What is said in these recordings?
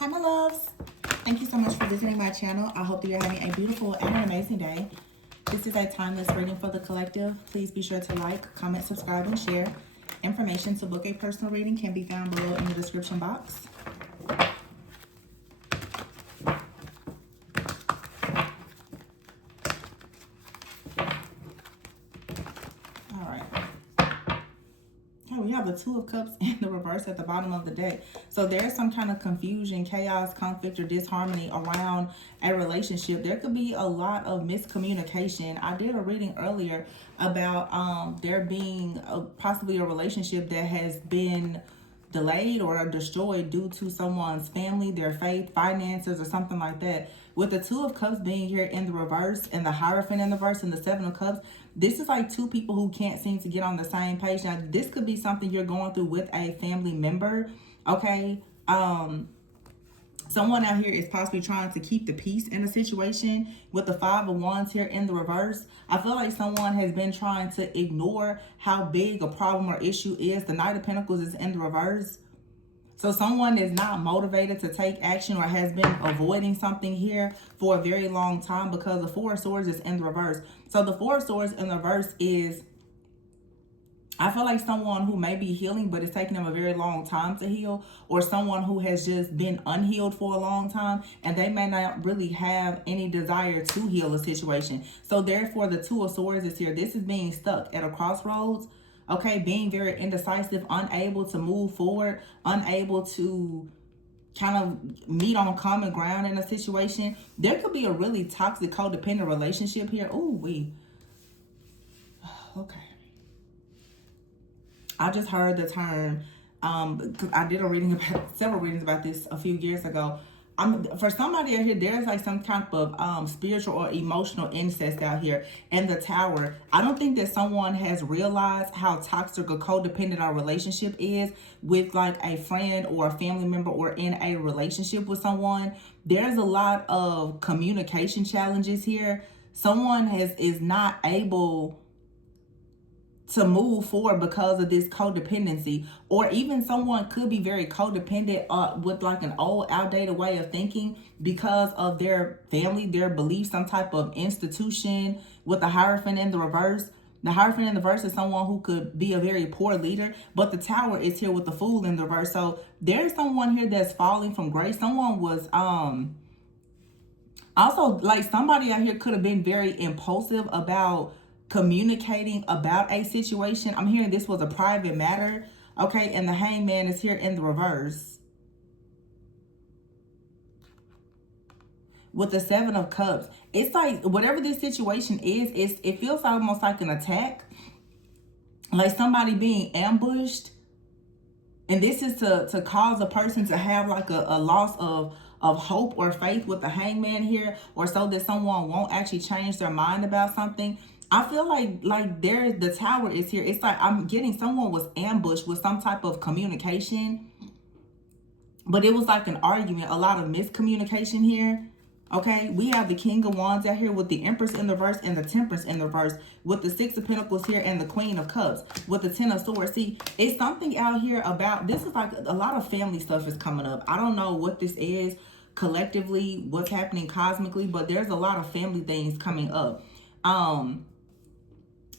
Hi, my loves. Thank you so much for visiting my channel. I hope that you're having a beautiful and an amazing day. This is a timeless reading for the collective. Please be sure to like, comment, subscribe, and share. Information to book a personal reading can be found below in the description box. All right. We have the Two of Cups in the reverse at the bottom of the deck. So there's some kind of confusion, chaos, conflict, or disharmony around a relationship. There could be a lot of miscommunication. I did a reading earlier about there being possibly a relationship that has been delayed or destroyed due to someone's family, their faith, finances, or something like that. With the Two of Cups being here in the reverse and the Hierophant in the reverse and the Seven of Cups, this is like two people who can't seem to get on the same page. Now, this could be something you're going through with a family member, okay? Someone out here is possibly trying to keep the peace in a situation with the Five of Wands here in the reverse. I feel like someone has been trying to ignore how big a problem or issue is. The Knight of Pentacles is in the reverse. So someone is not motivated to take action or has been avoiding something here for a very long time because the Four of Swords is in the reverse. So the Four of Swords in the reverse is, I feel like someone who may be healing, but it's taking them a very long time to heal, or someone who has just been unhealed for a long time, and they may not really have any desire to heal a situation. So therefore, the Two of Swords is here. This is being stuck at a crossroads, okay? Being very indecisive, unable to move forward, unable to kind of meet on common ground in a situation. There could be a really toxic, codependent relationship here. Ooh, okay. I just heard the term, because I did a reading about, several readings about this a few years ago. For somebody out here, there's like some type of spiritual or emotional incest out here. And the Tower, I don't think that someone has realized how toxic or codependent our relationship is with like a friend or a family member or in a relationship with someone. There's a lot of communication challenges here. Someone is not able to move forward because of this codependency, or even someone could be very codependent with like an old outdated way of thinking because of their family, their beliefs, some type of institution. With the Hierophant in the reverse, the Hierophant in the reverse is someone who could be a very poor leader, but the Tower is here with the Fool in the reverse. So there's someone here that's falling from grace. Someone was also, like, somebody out here could have been very impulsive about communicating about a situation. I'm hearing this was a private matter, okay? And the Hangman is here in the reverse with the Seven of Cups. It's like whatever this situation is, it feels almost like an attack, like somebody being ambushed. And this is to cause a person to have like a loss of hope or faith with the Hangman here, or so that someone won't actually change their mind about something. I feel like the Tower is here. It's like I'm getting someone was ambushed with some type of communication, but it was like an argument, a lot of miscommunication here. Okay, we have the King of Wands out here with the Empress in the reverse and the Temperance in the reverse, with the Six of Pentacles here and the Queen of Cups with the Ten of Swords. See, it's something out here about, this is like a lot of family stuff is coming up. I don't know what this is collectively, what's happening cosmically, but there's a lot of family things coming up.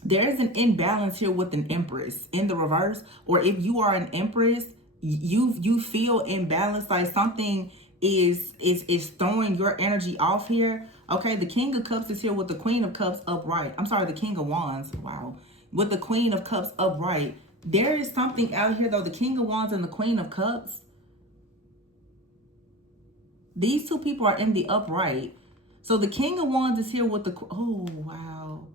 There's an imbalance here with an Empress in the reverse, or if you are an Empress, you feel imbalanced, like something is throwing your energy off here. Okay, the King of Cups is here with the Queen of Cups upright. I'm sorry, the King of Wands. Wow. With the Queen of Cups upright. There is something out here though, the King of Wands and the Queen of Cups. These two people are in the upright. So the King of Wands is here with the, oh wow,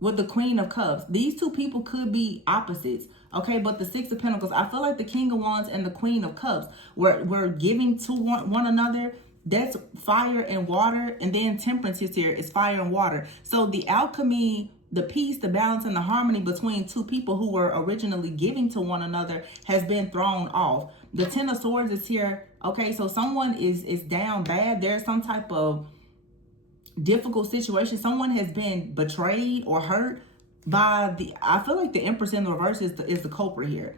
with the Queen of Cups. These two people could be opposites, okay? But the Six of Pentacles, I feel like the King of Wands and the Queen of Cups were giving to one another. That's fire and water. And then Temperance is here. It's fire and water. So the alchemy, the peace, the balance, and the harmony between two people who were originally giving to one another has been thrown off. The Ten of Swords is here, okay? So someone is down bad. There's some type of difficult situation. Someone has been betrayed or hurt by I feel like the Empress in the reverse is the culprit here.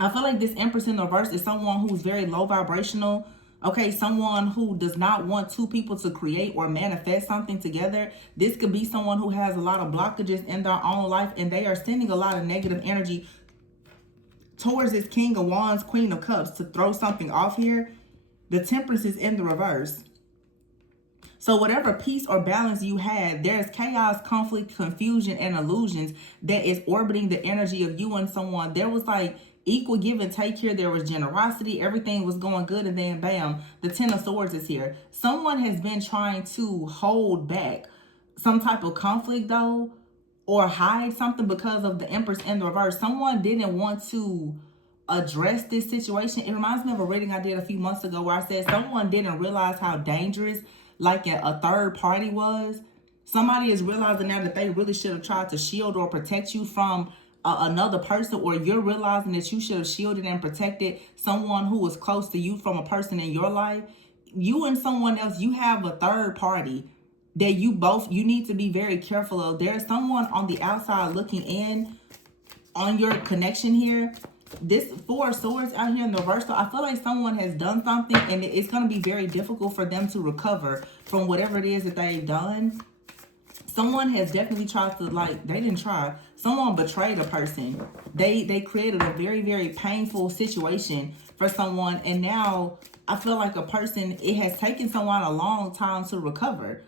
I feel like this Empress in the reverse is someone who's very low vibrational. Okay, someone who does not want two people to create or manifest something together. This could be someone who has a lot of blockages in their own life, and they are sending a lot of negative energy towards this King of Wands, Queen of Cups to throw something off here. The Temperance is in the reverse. So whatever peace or balance you had, there's chaos, conflict, confusion, and illusions that is orbiting the energy of you and someone. There was like equal give and take here. There was generosity. Everything was going good. And then bam, the Ten of Swords is here. Someone has been trying to hold back some type of conflict though, or hide something because of the Empress in the reverse. Someone didn't want to address this situation. It reminds me of a reading I did a few months ago where I said someone didn't realize how dangerous like a third party was. Somebody is realizing now that they really should have tried to shield or protect you from another person, or you're realizing that you should have shielded and protected someone who was close to you from a person in your life. You and someone else, you have a third party that you need to be very careful of. There's someone on the outside looking in on your connection here. This Four of Swords out here in the reverse, so I feel like someone has done something and it's going to be very difficult for them to recover from whatever it is that they've done. Someone has definitely tried to, like, they didn't try. Someone betrayed a person. They created a very, very painful situation for someone, and now I feel like a person, it has taken someone a long time to recover.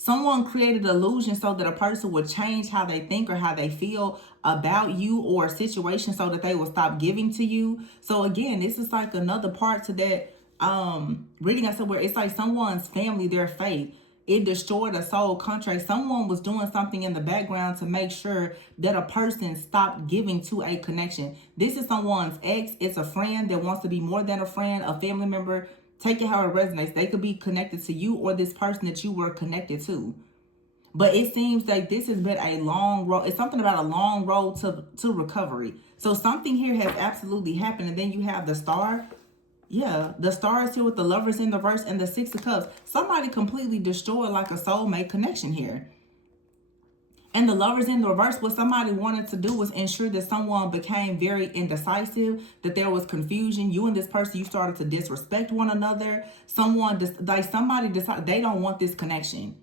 Someone created an illusion so that a person would change how they think or how they feel about you or a situation so that they will stop giving to you. So again, this is like another part to that reading I said, where it's like someone's family, their faith, it destroyed a soul contract. Someone was doing something in the background to make sure that a person stopped giving to a connection. This is someone's ex. It's a friend that wants to be more than a friend, a family member. Take it how it resonates. They could be connected to you or this person that you were connected to. But it seems like this has been a long road. It's something about a long road to recovery. So something here has absolutely happened. And then you have the Star. Yeah, the Star is here with the Lovers in the reverse and the Six of Cups. Somebody completely destroyed like a soulmate connection here. And the Lovers in the reverse, what somebody wanted to do was ensure that someone became very indecisive, that there was confusion. You and this person, you started to disrespect one another. Somebody decided they don't want this connection.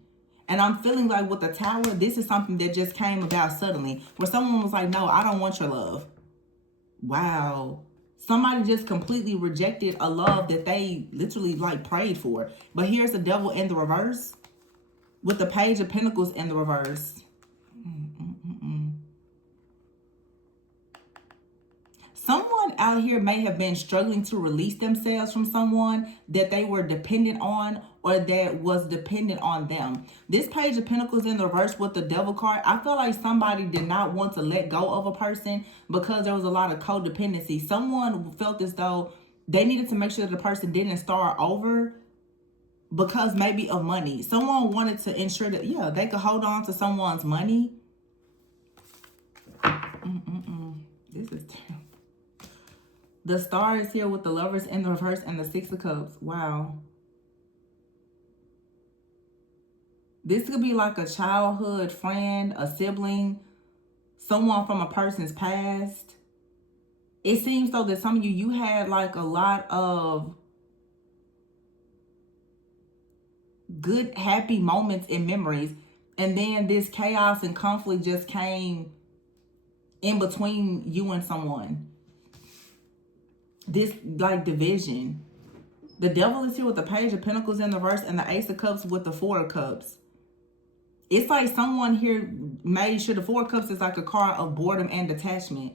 And I'm feeling like with the Tower, this is something that just came about suddenly, where someone was like, no, I don't want your love. Wow. Somebody just completely rejected a love that they literally like prayed for. But here's the Devil in the reverse with the Page of Pentacles in the reverse. Someone out here may have been struggling to release themselves from someone that they were dependent on or that was dependent on them. This Page of Pentacles in the reverse with the Devil card, I feel like somebody did not want to let go of a person because there was a lot of codependency. Someone felt as though they needed to make sure that the person didn't start over because maybe of money. Someone wanted to ensure that, yeah, they could hold on to someone's money. This is terrible. The Star is here with the Lovers in the reverse and the Six of Cups. Wow. This could be like a childhood friend, a sibling, someone from a person's past. It seems though that some of you had like a lot of good, happy moments and memories. And then this chaos and conflict just came in between you and someone. This like division. The Devil is here with the Page of Pentacles in the reverse and the Ace of Cups with the Four of Cups. It's like someone here made sure the Four of Cups is like a card of boredom and detachment.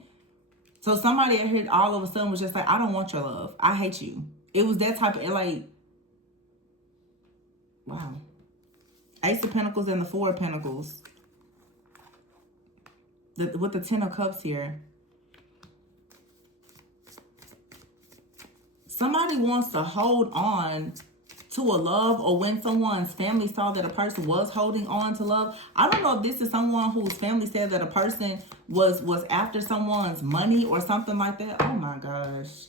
So somebody out here all of a sudden was just like, I don't want your love. I hate you. It was that type of, like, wow. Ace of Pentacles and the Four of Pentacles. With the Ten of Cups here. Somebody wants to hold on to a love, or when someone's family saw that a person was holding on to love. I don't know if this is someone whose family said that a person was after someone's money or something like that. Oh my gosh.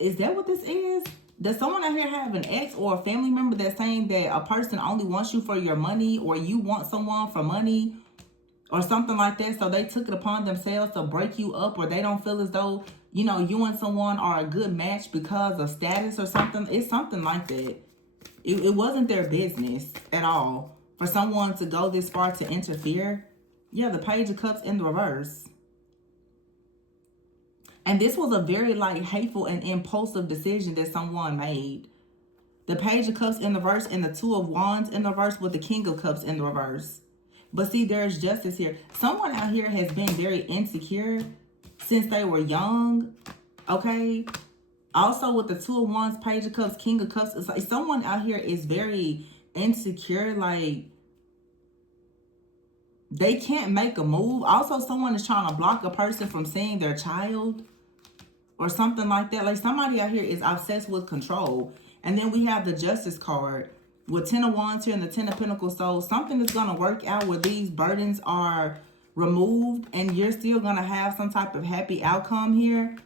Is that what this is? Does someone out here have an ex or a family member that's saying that a person only wants you for your money, or you want someone for money? or something like that. So they took it upon themselves to break you up, or they don't feel as though, you know, you and someone are a good match because of status or something. It's something like that. It wasn't their business at all for someone to go this far to interfere. Yeah, the Page of Cups in the reverse. And this was a very like hateful and impulsive decision that someone made. The Page of Cups in the reverse and the Two of Wands in the reverse with the King of Cups in the reverse. But see, there's justice here. Someone out here has been very insecure since they were young. Okay. Also with the Two of Wands, Page of Cups, King of Cups, it's like someone out here is very insecure. Like they can't make a move. Also, someone is trying to block a person from seeing their child or something like that. Like somebody out here is obsessed with control. And then we have the Justice card with 10 of Wands here and the 10 of Pentacles. So something is going to work out where these burdens are removed and you're still going to have some type of happy outcome here.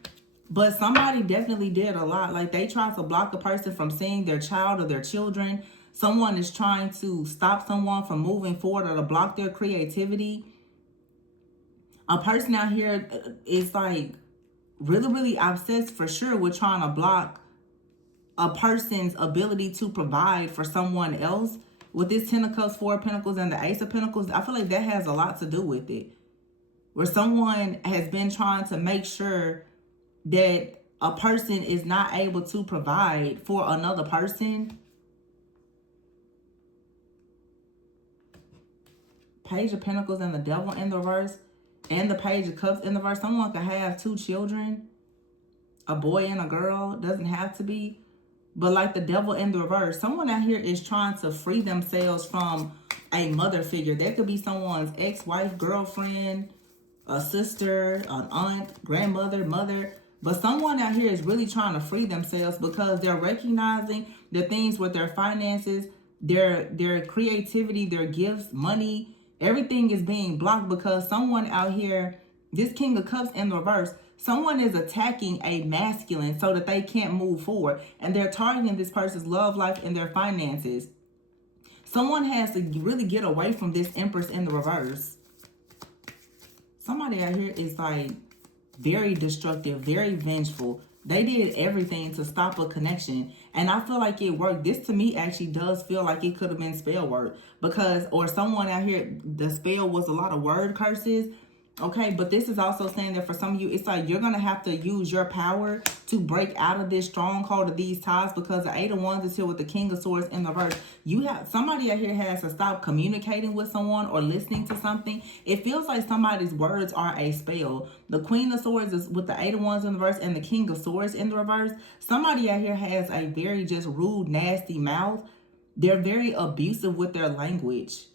But somebody definitely did a lot. Like they tried to block a person from seeing their child or their children. Someone is trying to stop someone from moving forward or to block their creativity. A person out here is like really, really obsessed for sure with trying to block a person's ability to provide for someone else. With this 10 of Cups, 4 of Pentacles, and the Ace of Pentacles, I feel like that has a lot to do with it. Where someone has been trying to make sure that a person is not able to provide for another person. Page of Pentacles and the Devil in the reverse. And the Page of Cups in the reverse. Someone could have 2 children. A boy and a girl. Doesn't have to be. But like the Devil in the reverse, someone out here is trying to free themselves from a mother figure. That could be someone's ex-wife, girlfriend, a sister, an aunt, grandmother, mother. But someone out here is really trying to free themselves because they're recognizing the things with their finances, their creativity, their gifts, money. Everything is being blocked because someone out here, this King of Cups in the reverse, someone is attacking a masculine so that they can't move forward. And they're targeting this person's love life and their finances. Someone has to really get away from this Empress in the reverse. Somebody out here is like very destructive, very vengeful. They did everything to stop a connection. And I feel like it worked. This to me actually does feel like it could have been spell work. Because, or someone out here, the spell was a lot of word curses. Okay, but this is also saying that for some of you, it's like you're going to have to use your power to break out of this stronghold of these ties, because the 8 of Wands is here with the King of Swords in the reverse. You have somebody out here has to stop communicating with someone or listening to something. It feels like somebody's words are a spell. The Queen of Swords is with the 8 of Wands in the reverse and the King of Swords in the reverse. Somebody out here has a very just rude, nasty mouth. They're very abusive with their language.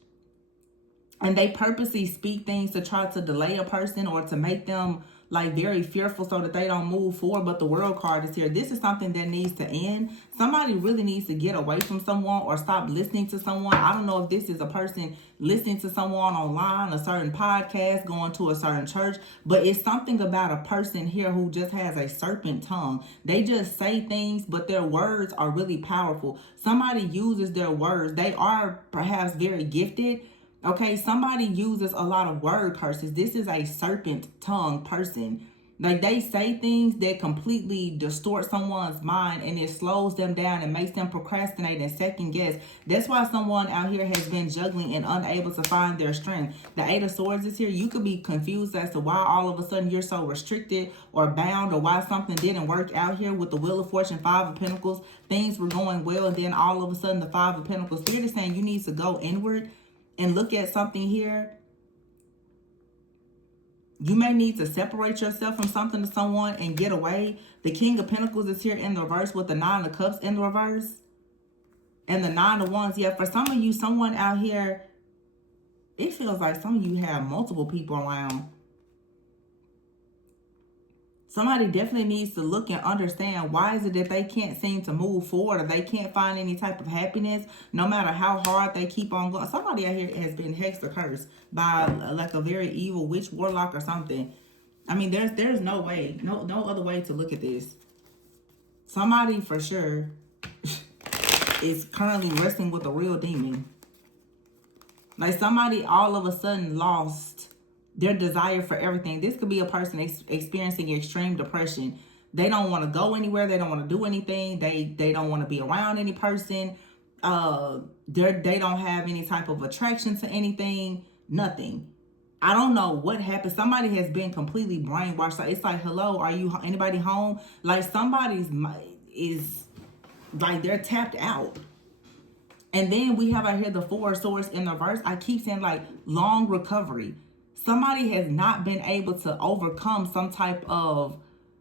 And they purposely speak things to try to delay a person or to make them like very fearful so that they don't move forward. But the World card is here. This is something that needs to end. Somebody really needs to get away from someone or stop listening to someone. I don't know if this is a person listening to someone online, a certain podcast, going to a certain church. But it's something about a person here who just has a serpent tongue. They just say things, but their words are really powerful. Somebody uses their words. They are perhaps very gifted. Okay, somebody uses a lot of word curses. This is a serpent tongue person. Like they say things that completely distort someone's mind and it slows them down and makes them procrastinate and second guess. That's why someone out here has been juggling and unable to find their strength. The 8 of Swords is here. You could be confused as to why all of a sudden you're so restricted or bound, or why something didn't work out here with the Wheel of Fortune, 5 of Pentacles. Things were going well and then all of a sudden the 5 of Pentacles. Spirit is saying you need to go inward and look at something here. You may need to separate yourself from something to someone and get away. The King of Pentacles is here in the reverse with the 9 of Cups in the reverse. And the 9 of Wands. Yeah, for some of you, someone out here, it feels like some of you have multiple people around. Somebody definitely needs to look and understand why is it that they can't seem to move forward or they can't find any type of happiness no matter how hard they keep on going. Somebody out here has been hexed or cursed by like a very evil witch, warlock or something. I mean, there's no way, no other way to look at this. Somebody for sure is currently wrestling with a real demon. Like somebody all of a sudden lost Their desire for everything. This could be a person experiencing extreme depression. They don't want to go anywhere. They don't want to do anything. They don't want to be around any person. They don't have any type of attraction to anything. Nothing. I don't know what happened. Somebody has been completely brainwashed. Like, it's like, hello, are you anybody home? Like somebody's is like they're tapped out. And then we have out here the Four of Swords in the verse. I keep saying like long recovery. Somebody has not been able to overcome some type of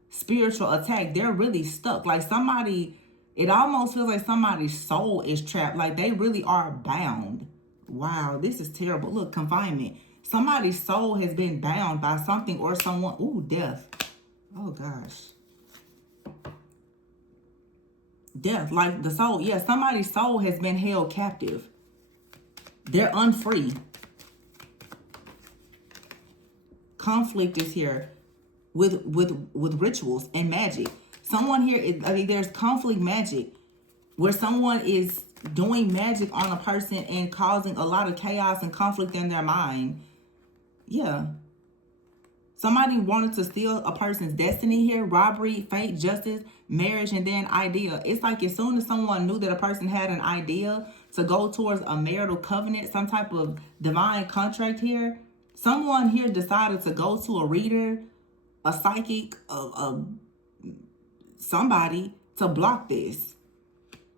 spiritual attack. They're really stuck. Like somebody, it almost feels like somebody's soul is trapped. Like they really are bound. Wow, this is terrible. Look, confinement. Somebody's soul has been bound by something or someone. Ooh, death. Oh gosh. Death, like the soul. Yeah, somebody's soul has been held captive. They're unfree. Conflict is here with rituals and magic. Someone here, I mean, there's conflict magic where someone is doing magic on a person and causing a lot of chaos and conflict in their mind. Yeah. Somebody wanted to steal a person's destiny here. Robbery, fate, justice, marriage, and then idea. It's like as soon as someone knew that a person had an idea to go towards a marital covenant, some type of divine contract here, someone here decided to go to a reader, a psychic, somebody to block this.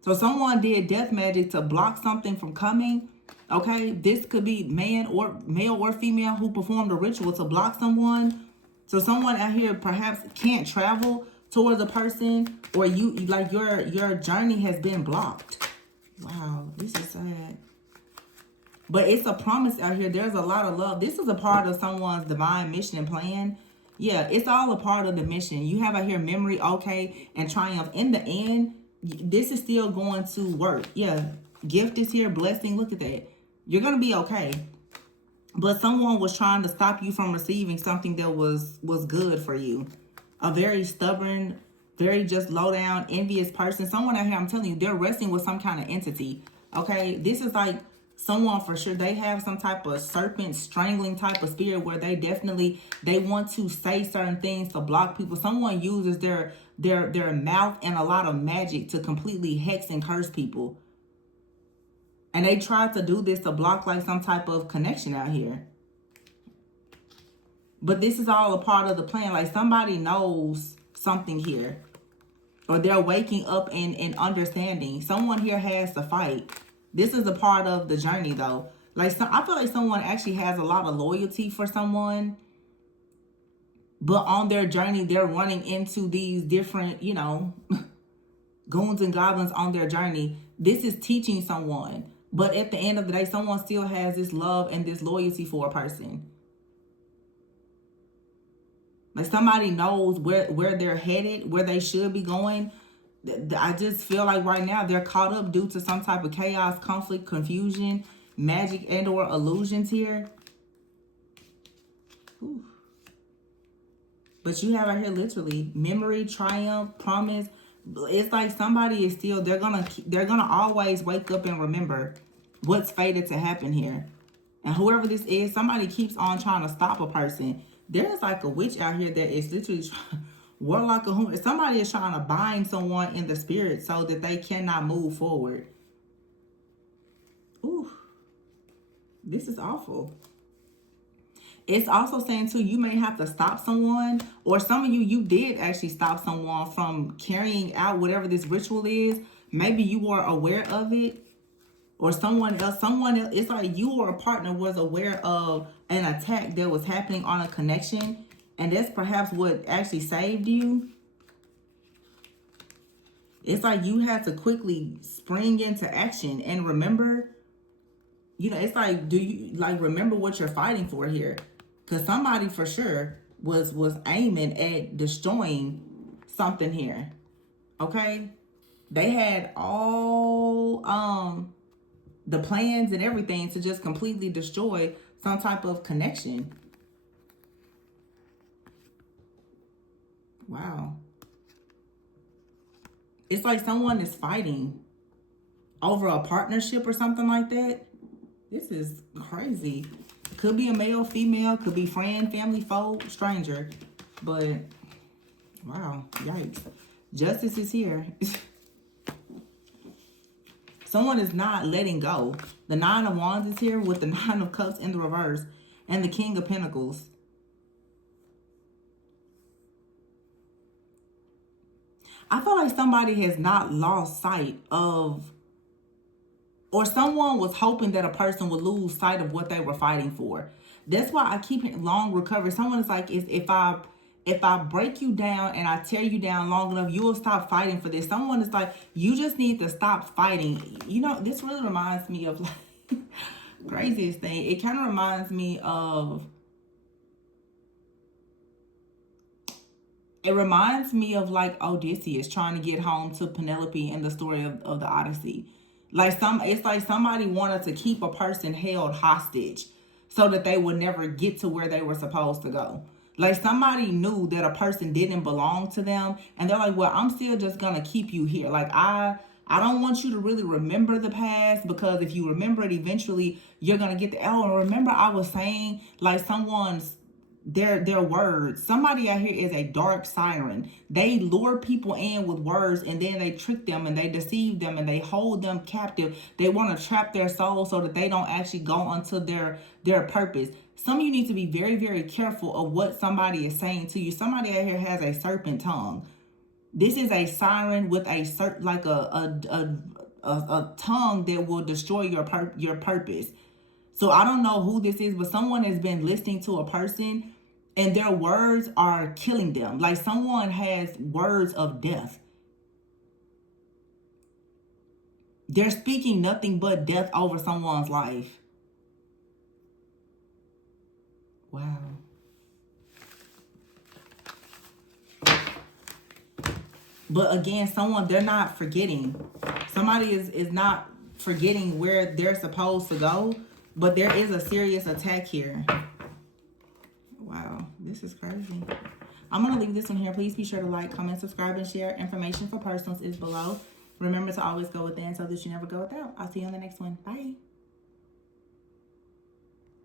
So someone did death magic to block something from coming. Okay, this could be male or female who performed a ritual to block someone. So someone out here perhaps can't travel towards a person, or you like your journey has been blocked. Wow, this is sad. But it's a promise out here. There's a lot of love. This is a part of someone's divine mission and plan. Yeah, it's all a part of the mission. You have out here memory, okay, and triumph. In the end, this is still going to work. Yeah, gift is here, blessing. Look at that. You're going to be okay. But someone was trying to stop you from receiving something that was good for you. A very stubborn, very just low down, envious person. Someone out here, I'm telling you, they're wrestling with some kind of entity. Okay, this is like someone for sure. They have some type of serpent strangling type of spirit where they want to say certain things to block people. Someone uses their mouth and a lot of magic to completely hex and curse people. And they tried to do this to block like some type of connection out here. But this is all a part of the plan. Like somebody knows something here. Or they're waking up and understanding. Someone here has to fight. This is a part of the journey though. Like I feel like someone actually has a lot of loyalty for someone. But on their journey, they're running into these different, goons and goblins on their journey. This is teaching someone. But at the end of the day, someone still has this love and this loyalty for a person. Like somebody knows where they're headed, where they should be going. I just feel like right now they're caught up due to some type of chaos, conflict, confusion, magic, and or illusions here. Whew. But you have right here literally memory, triumph, promise. It's like somebody is still, they're gonna always wake up and remember what's fated to happen here. And whoever this is, somebody keeps on trying to stop a person. There's like a witch out here that is literally warlock or whom. Somebody is trying to bind someone in the spirit so that they cannot move forward. Ooh, this is awful. It's also saying too, you may have to stop someone, or some of you did actually stop someone from carrying out whatever this ritual is. Maybe you were aware of it, or someone else, it's like you or a partner was aware of an attack that was happening on a connection, and that's perhaps what actually saved you. It's like you had to quickly spring into action and remember, it's like, do you remember what you're fighting for here? Because somebody for sure was aiming at destroying something here. Okay? They had all the plans and everything to just completely destroy some type of connection. Wow. It's like someone is fighting over a partnership or something like that. This is crazy. Could be a male, female, could be friend, family, foe, stranger. But, wow, yikes. Justice is here. Someone is not letting go. The Nine of Wands is here with the Nine of Cups in the reverse. And the King of Pentacles. I feel like somebody has not lost sight of, or someone was hoping that a person would lose sight of what they were fighting for. That's why I keep it long recovery. Someone is like, if I break you down and I tear you down long enough, you will stop fighting for this. Someone is like, you just need to stop fighting. You know, this really reminds me of like, craziest thing. It kind of reminds me of, like Odysseus trying to get home to Penelope in the story of the Odyssey. Like it's like somebody wanted to keep a person held hostage so that they would never get to where they were supposed to go. Like somebody knew that a person didn't belong to them, and they're like, well, I'm still just gonna keep you here. Like I don't want you to really remember the past, because if you remember it, eventually you're gonna get the, oh, remember I was saying, like someone's their words. Somebody out here is a dark siren. They lure people in with words, and then they trick them and they deceive them and they hold them captive. They want to trap their soul so that they don't actually go onto their purpose. Some of you need to be very, very careful of what somebody is saying to you. Somebody out here has a serpent tongue. This is a siren with a tongue that will destroy your purpose. So I don't know who this is, but someone has been listening to a person and their words are killing them. Like someone has words of death. They're speaking nothing but death over someone's life. Wow. But again, they're not forgetting. Somebody is not forgetting where they're supposed to go. But there is a serious attack here. Wow, this is crazy. I'm going to leave this one here. Please be sure to like, comment, subscribe, and share. Information for personals is below. Remember to always go within so that you never go without. I'll see you on the next one. Bye.